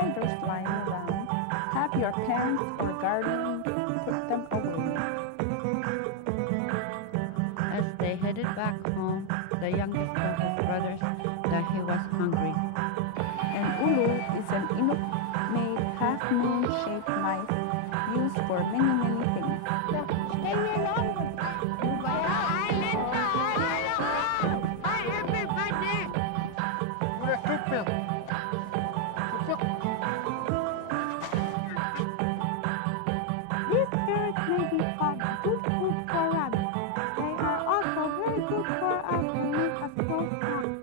spiders lying around, have your parents or guardian put them away. As they headed back home, the youngest told his brothers that he was hungry. An ulu is an Inuit-made half-moon-shaped knife used for many things. Stay here longer. Hi, Linda. Hi, everybody. These birds may be called good food for rabbits. They are also very good for us to use as close snacks.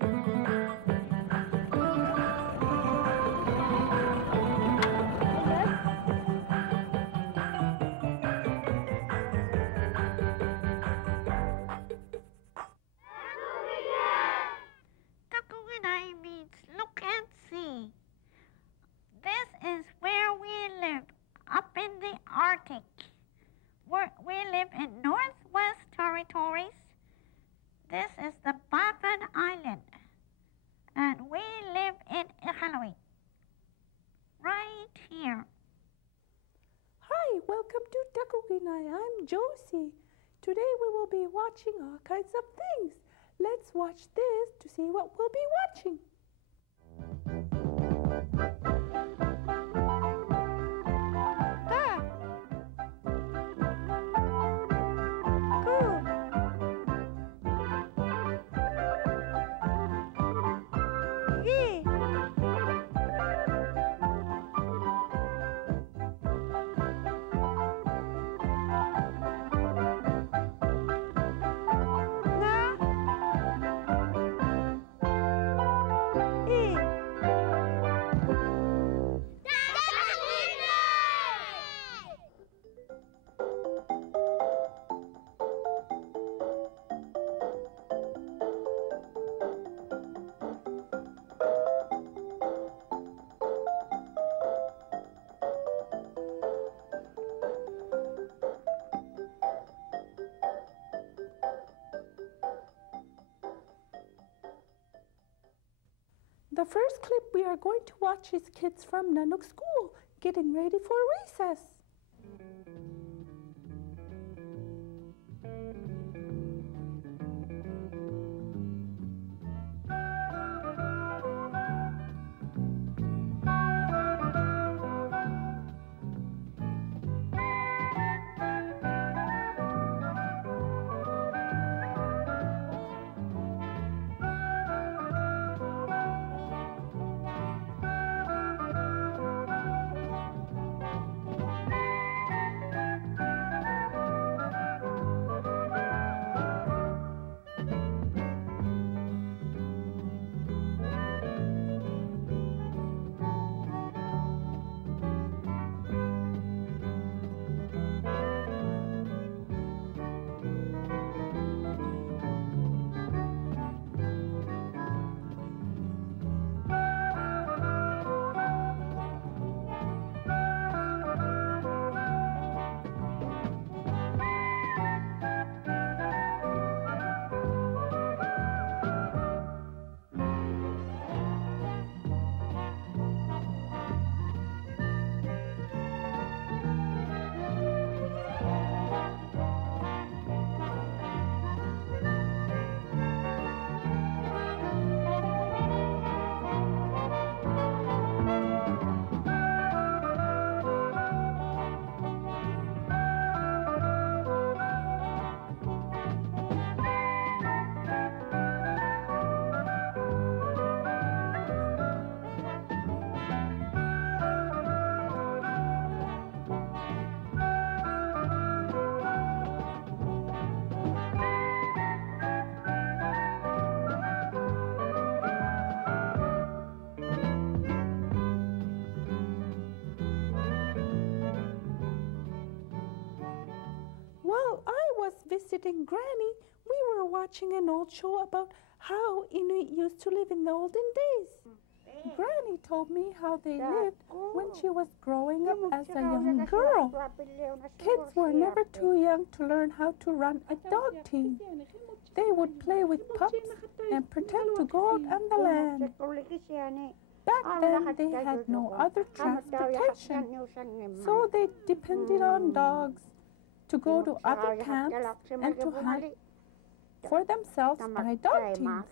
Takuginai means look and see. This is where we live, up in the Arctic. We live in Northwest Territories. This is the Baffin Island. And we live in Iqaluit. Right here. Hi, welcome to Takuginai. I'm Josie. Today we will be watching all kinds of things. Let's watch this to see what we'll be watching. The first clip we are going to watch is kids from Nanook School getting ready for recess. Visiting Granny, we were watching an old show about how Inuit used to live in the olden days. Granny told me how they lived when she was growing up as a young girl. Kids were never too young to learn how to run a dog team. They would play with pups and pretend to go out on the land. Back then, they had no other transportation, so they depended on dogs to go to other camps and to hunt for themselves by dog teams.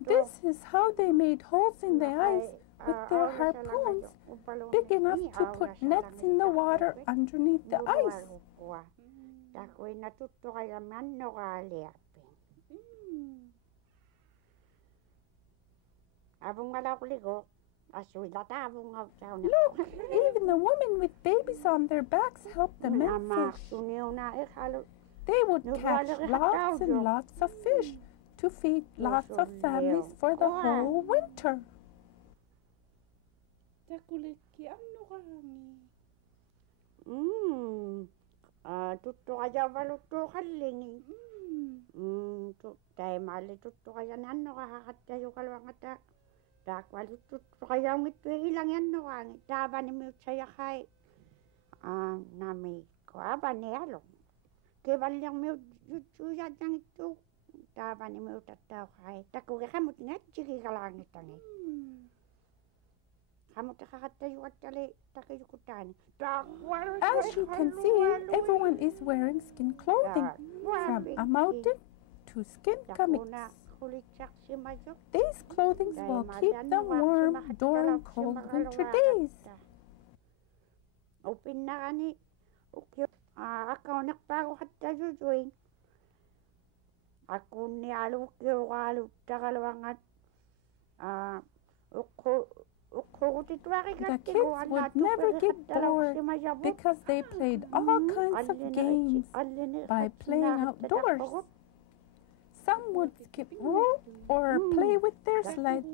This is how they made holes in the ice with their harpoons big enough to put nets in the water underneath the ice. Look, even the women with babies on their backs help the men fish. They would catch lots and lots of fish to feed lots of families for the whole winter. As you can see, everyone is wearing skin clothing, from amautic to skin comics. These clothing will keep them warm during cold winter days. The kids would never get bored because they played all kinds of games by playing outdoors. Some would skip rope or play with their sleds.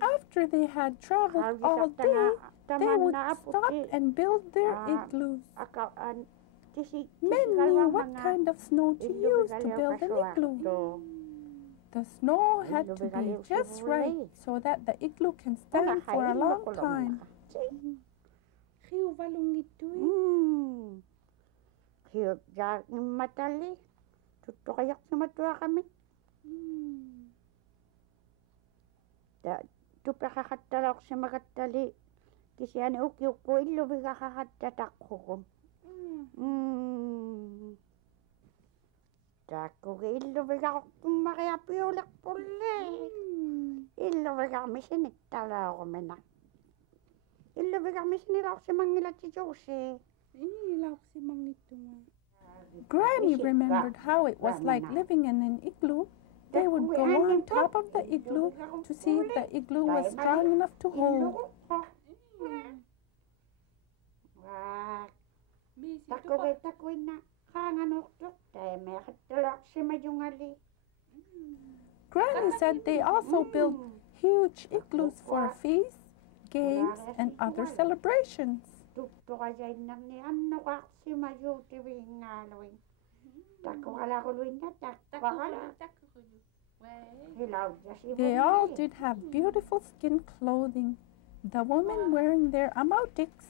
After they had traveled all day, they would stop and build their igloos. Men knew what kind of snow to use to build an igloo. The snow had to be just right so that the igloo can stand for a long time. Granny remembered how it was like living in an igloo. They would go on top of the igloo to see if the igloo was strong enough to hold. Granny said they also built huge igloos for feasts, games, and other celebrations. They all did have beautiful skin clothing. The women wearing their amautics,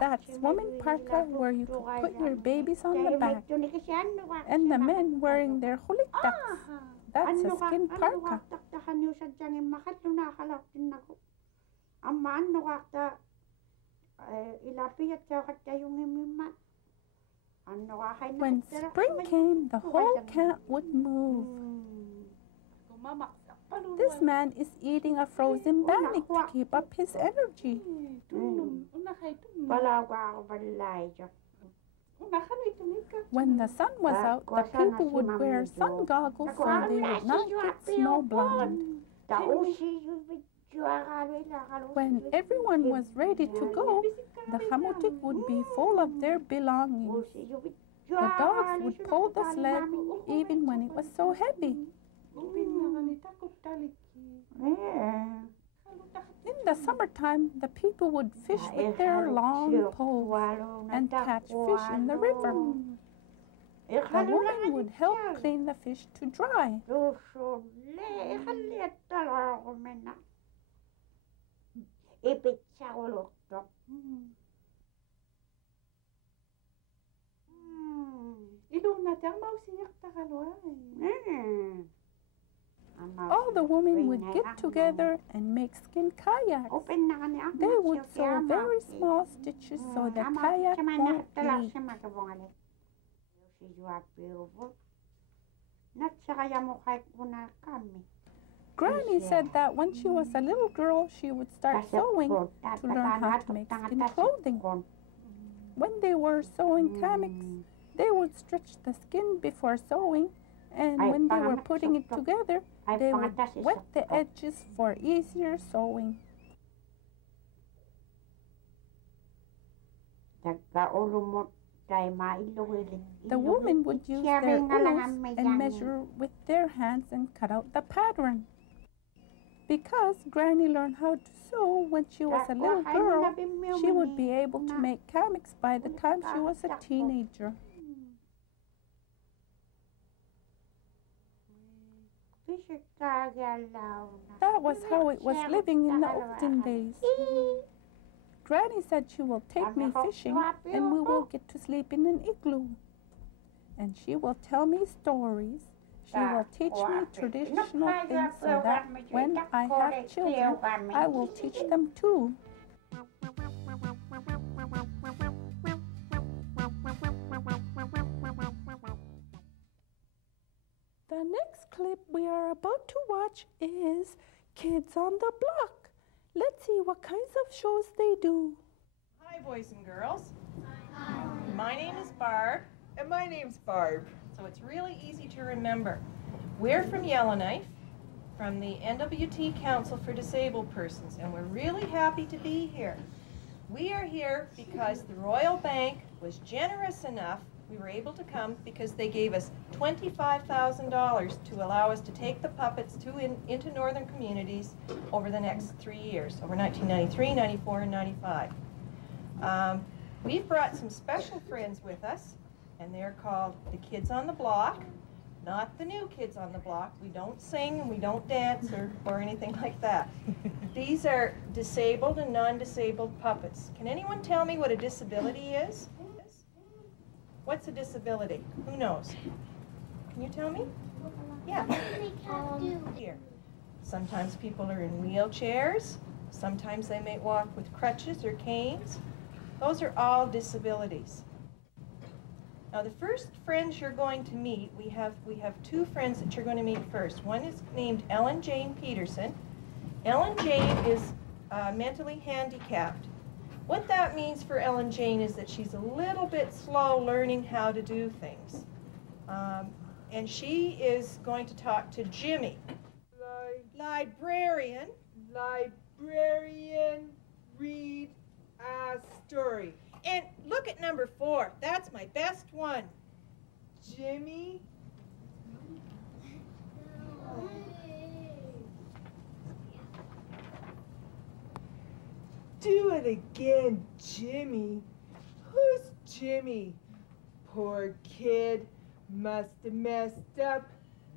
that's women parka where you could put your babies on the back, and the men wearing their huliktaks, that's a skin parka. When spring came, the whole camp would move. This man is eating a frozen bannock to keep up his energy. When the sun was out, the people would wear sun goggles so they would not get snow blind. When everyone was ready to go, the hamutik would be full of their belongings. The dogs would pull the sled even when it was so heavy. In the summertime, the people would fish with their long poles and catch fish in the river. The woman would help clean the fish to dry. All the women would get together and make skin kayaks. They would sew very small stitches so the kayak won't leak. Granny said that when she was a little girl, she would start sewing to learn how to make skin clothing. When they were sewing hammocks, they would stretch the skin before sewing, and when they were putting it together, they would wet the edges for easier sewing. The women would use their ulus and measure with their hands and cut out the pattern. Because Granny learned how to sew when she was a little girl, she would be able to make hammocks by the time she was a teenager. That was how it was living in the olden days. Granny said she will take me fishing and we will get to sleep in an igloo. And she will tell me stories. She will teach me traditional things so that when I have children, I will teach them too. The next clip we are about to watch is Kids on the Block. Let's see what kinds of shows they do. Hi, boys and girls. Hi. My name is Barb. And my name's Barb. So it's really easy to remember. We're from Yellowknife, from the NWT Council for Disabled Persons, and we're really happy to be here. We are here because the Royal Bank was generous enough. We were able to come because they gave us $25,000 to allow us to take the puppets into northern communities over the next 3 years, over 1993, 94, and 95. We've brought some special friends with us, and they're called the Kids on the Block, not the new Kids on the Block. We don't sing and we don't dance or anything like that. These are disabled and non-disabled puppets. Can anyone tell me what a disability is? What's a disability? Who knows? Can you tell me? Yeah. Here. Sometimes people are in wheelchairs. Sometimes they may walk with crutches or canes. Those are all disabilities. Now the first friends you're going to meet, we have two friends that you're going to meet first. One is named Ellen Jane Peterson. Ellen Jane is mentally handicapped. What that means for Ellen Jane is that she's a little bit slow learning how to do things. And she is going to talk to Jimmy. Librarian. Librarian, read a story. And look at number 4. That's my best one. Jimmy. Do it again, Jimmy. Who's Jimmy? Poor kid. Must have messed up.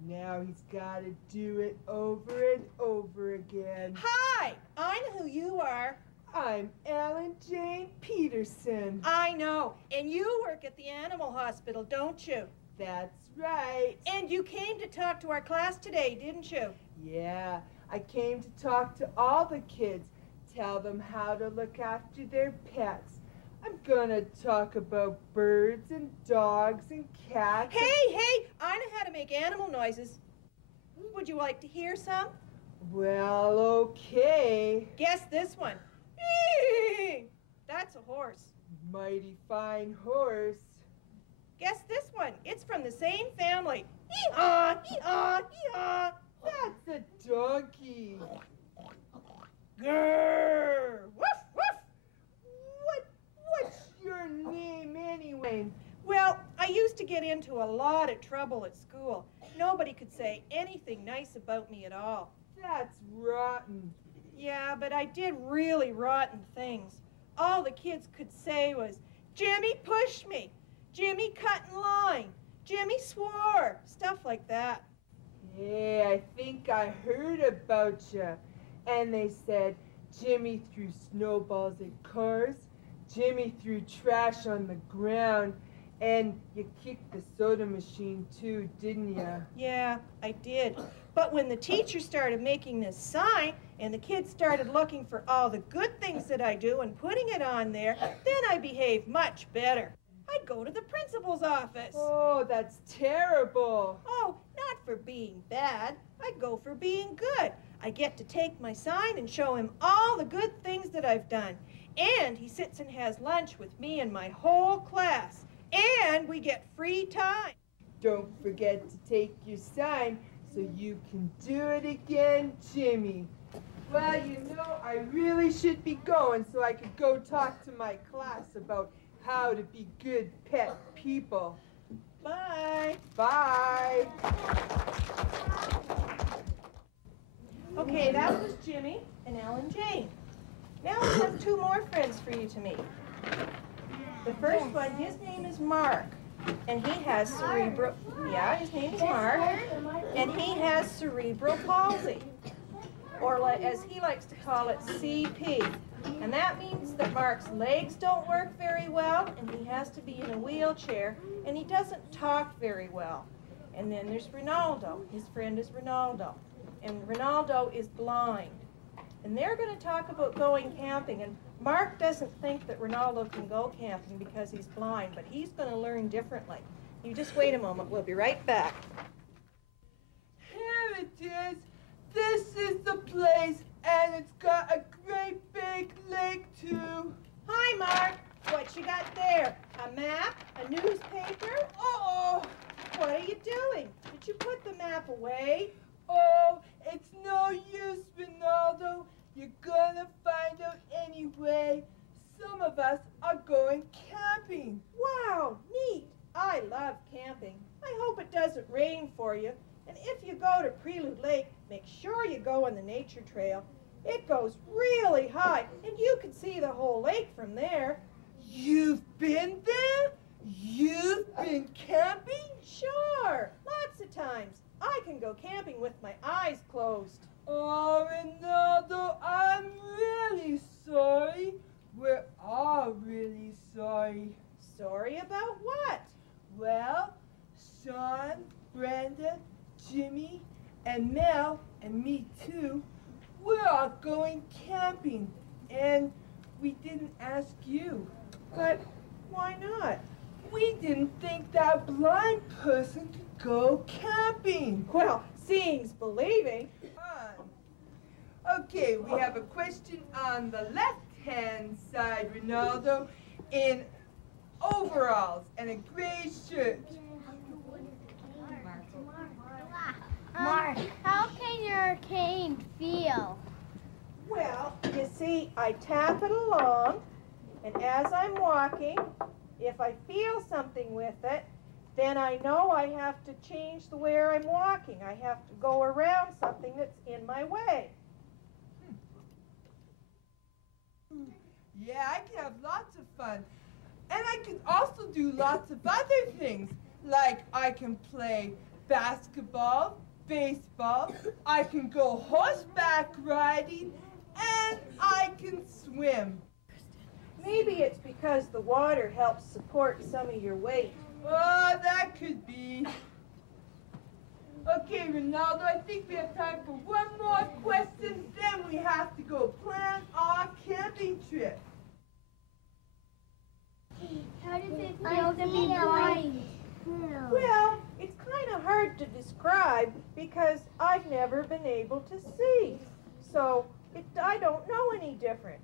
Now he's got to do it over and over again. Hi, I know who you are. I'm Ellen Jane Peterson. I know. And you work at the animal hospital, don't you? That's right. And you came to talk to our class today, didn't you? Yeah, I came to talk to all the kids. Tell them how to look after their pets. I'm gonna talk about birds and dogs and cats. Hey, I know how to make animal noises. Would you like to hear some? Well, okay. Guess this one. That's a horse. Mighty fine horse. Guess this one. It's from the same family. Ee-aw, ee-aw, ee-aw. That's a donkey. Grrr! Woof, woof! What's your name anyway? Well, I used to get into a lot of trouble at school. Nobody could say anything nice about me at all. That's rotten. Yeah, but I did really rotten things. All the kids could say was, Jimmy pushed me, Jimmy cut in line, Jimmy swore, stuff like that. Yeah, I think I heard about you. And they said Jimmy threw snowballs at cars, Jimmy threw trash on the ground, and you kicked the soda machine too, didn't you? Yeah, I did. But when the teacher started making this sign and the kids started looking for all the good things that I do and putting it on there, then I behaved much better. I'd go to the principal's office. Oh, that's terrible. Oh, not for being bad. I'd go for being good. I get to take my sign and show him all the good things that I've done. And he sits and has lunch with me and my whole class. And we get free time. Don't forget to take your sign so you can do it again, Jimmy. Well, you know, I really should be going so I could go talk to my class about how to be good pet people. Bye. Bye. Okay, that was Jimmy and Ellen Jane. Now I have two more friends for you to meet. The first one, his name is Mark, and he has cerebral, his name is Mark, and he has cerebral palsy, or as he likes to call it, CP. And that means that Mark's legs don't work very well, and he has to be in a wheelchair, and he doesn't talk very well. And then there's Ronaldo. His friend is Ronaldo, and Ronaldo is blind. And they're going to talk about going camping, and Mark doesn't think that Ronaldo can go camping because he's blind, but he's going to learn differently. You just wait a moment. We'll be right back. Here it is. This is the place, and it's got a great big lake, too. Hi, Mark. What you got there? A map? A newspaper? Uh-oh. What are you doing? Did you put the map away? Oh, it's no use, Ronaldo. You're gonna find out anyway. Some of us are going camping. Wow, neat. I love camping. I hope it doesn't rain for you. And if you go to Prelude Lake, make sure you go on the nature trail. It goes really high, and you can see the whole lake from there. You've been there? You've been camping? Sure, lots of times. I can go camping with my eyes closed. Oh, Ronaldo, I'm really sorry. We're all really sorry. Sorry about what? Well, Sean, Brenda, Jimmy, and Mel, and me too, we're all going camping, and we didn't ask you. But why not? We didn't think that blind person could go camping. Well, seeing's believing. Okay, we have a question on the left-hand side, Ronaldo, in overalls and a gray shirt. Mark, how can your cane feel? Well, you see, I tap it along, and as I'm walking, if I feel something with it, then I know I have to change the way I'm walking. I have to go around something that's in my way. Yeah, I can have lots of fun. And I can also do lots of other things, like I can play basketball, baseball, I can go horseback riding, and I can swim. Maybe it's because the water helps support some of your weight. Oh, that could be. Okay, Ronaldo, I think we have time for one more question, then we have to go plan our camping trip. How does it feel to be blind? Well, it's kind of hard to describe because I've never been able to see. So I don't know any different.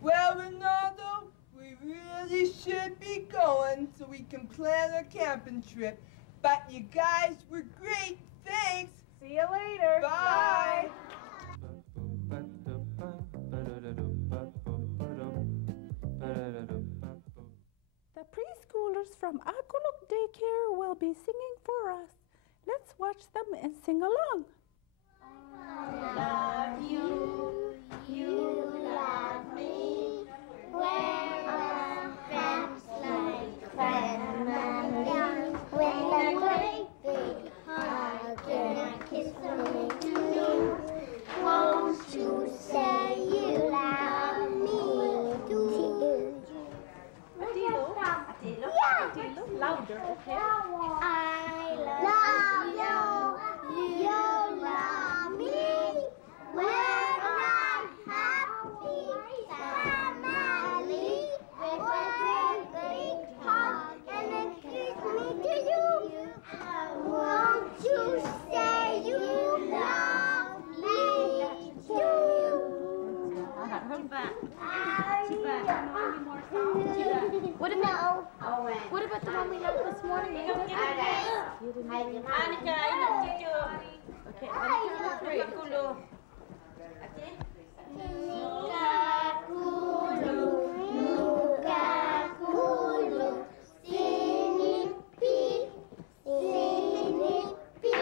Well, Ronaldo, we really should be going so we can plan our camping trip. But you guys were great. Thanks. See you later. Bye. The preschoolers from Iqaluit Daycare will be singing for us. Let's watch them and sing along. love you, you love me. We're friends like family. With a great big hug and a kiss from me to you. Won't you say you love me too? Louder, okay? I love you. You love me. We're not happy family. With a great big hug and a kiss me to you. Won't you say you love me too? What about the one we had this morning? Okay, Inuktitut. Iqaluit, sinipi, sinipi,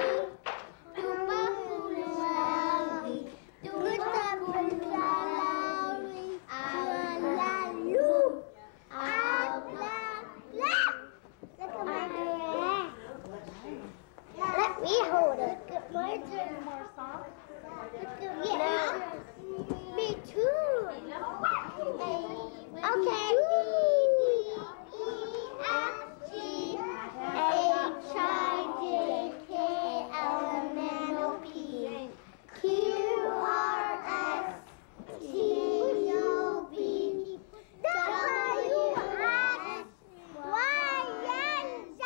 tupapulawi, tutapulawi, awalalu, awala. Let me hold it. My turn. More song? Yeah. Me too. Okay. D, E, F, G, H, I, J, K, L, M, N, O, P, Q, R, S, T, U, V, W, X, Y, and Z.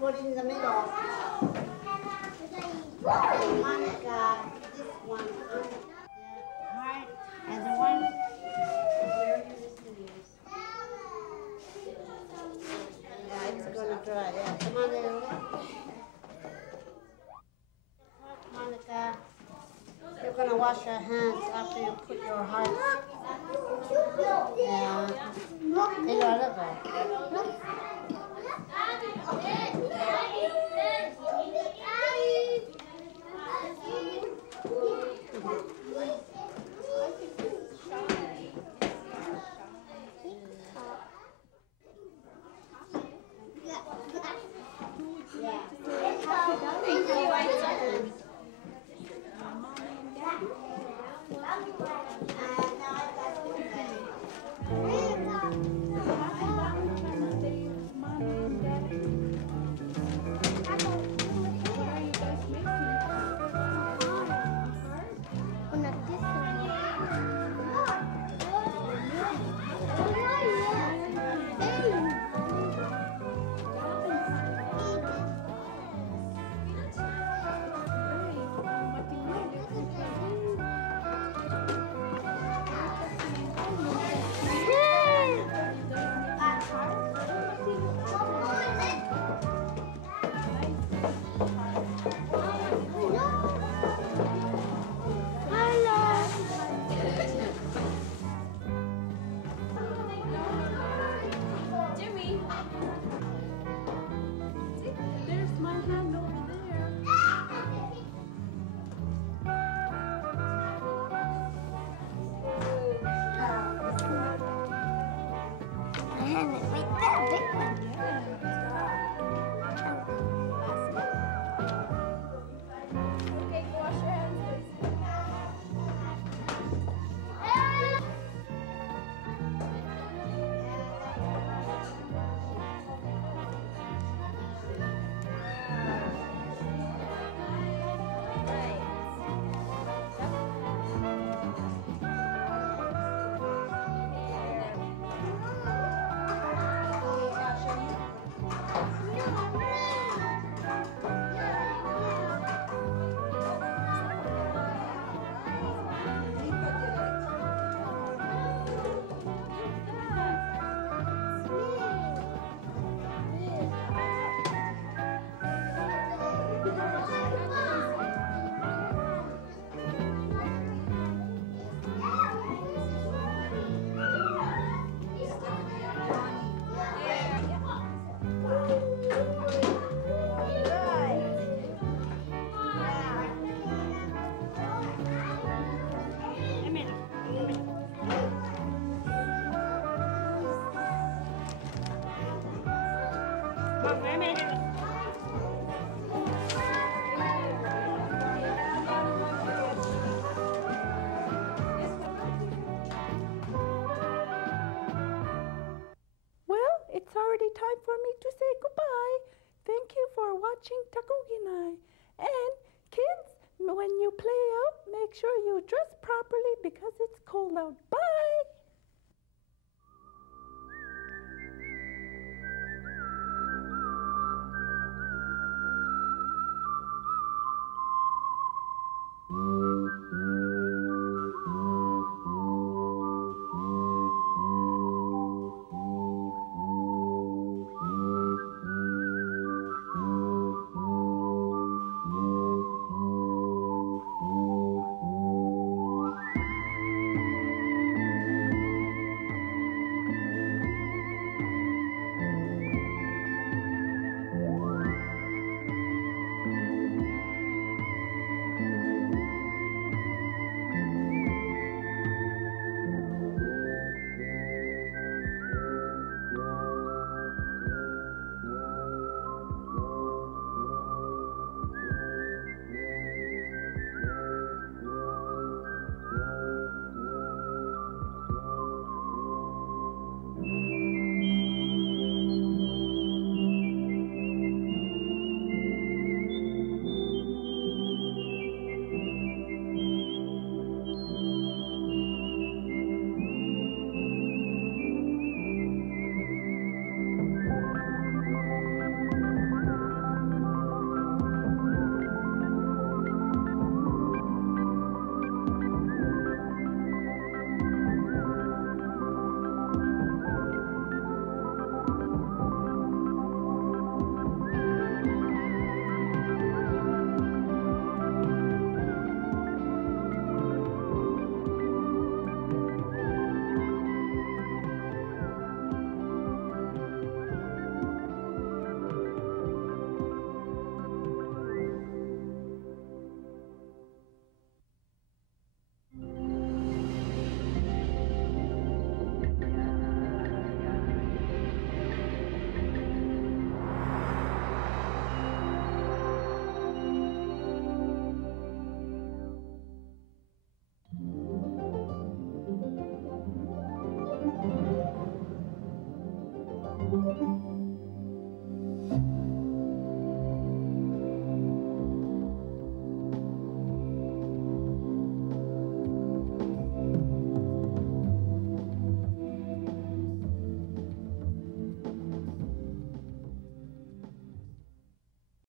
Put in the middle. Monica, this one. Heart, other one. Where your listed is. Yeah, it's gonna dry. Yeah, come on, little. Monica, you're gonna wash your hands after you put your heart. Yeah. Take a look. Well, it's already time for me to say goodbye. Thank you for watching Takuginai. And kids, when you play out, make sure you dress properly because it's cold out. Bye!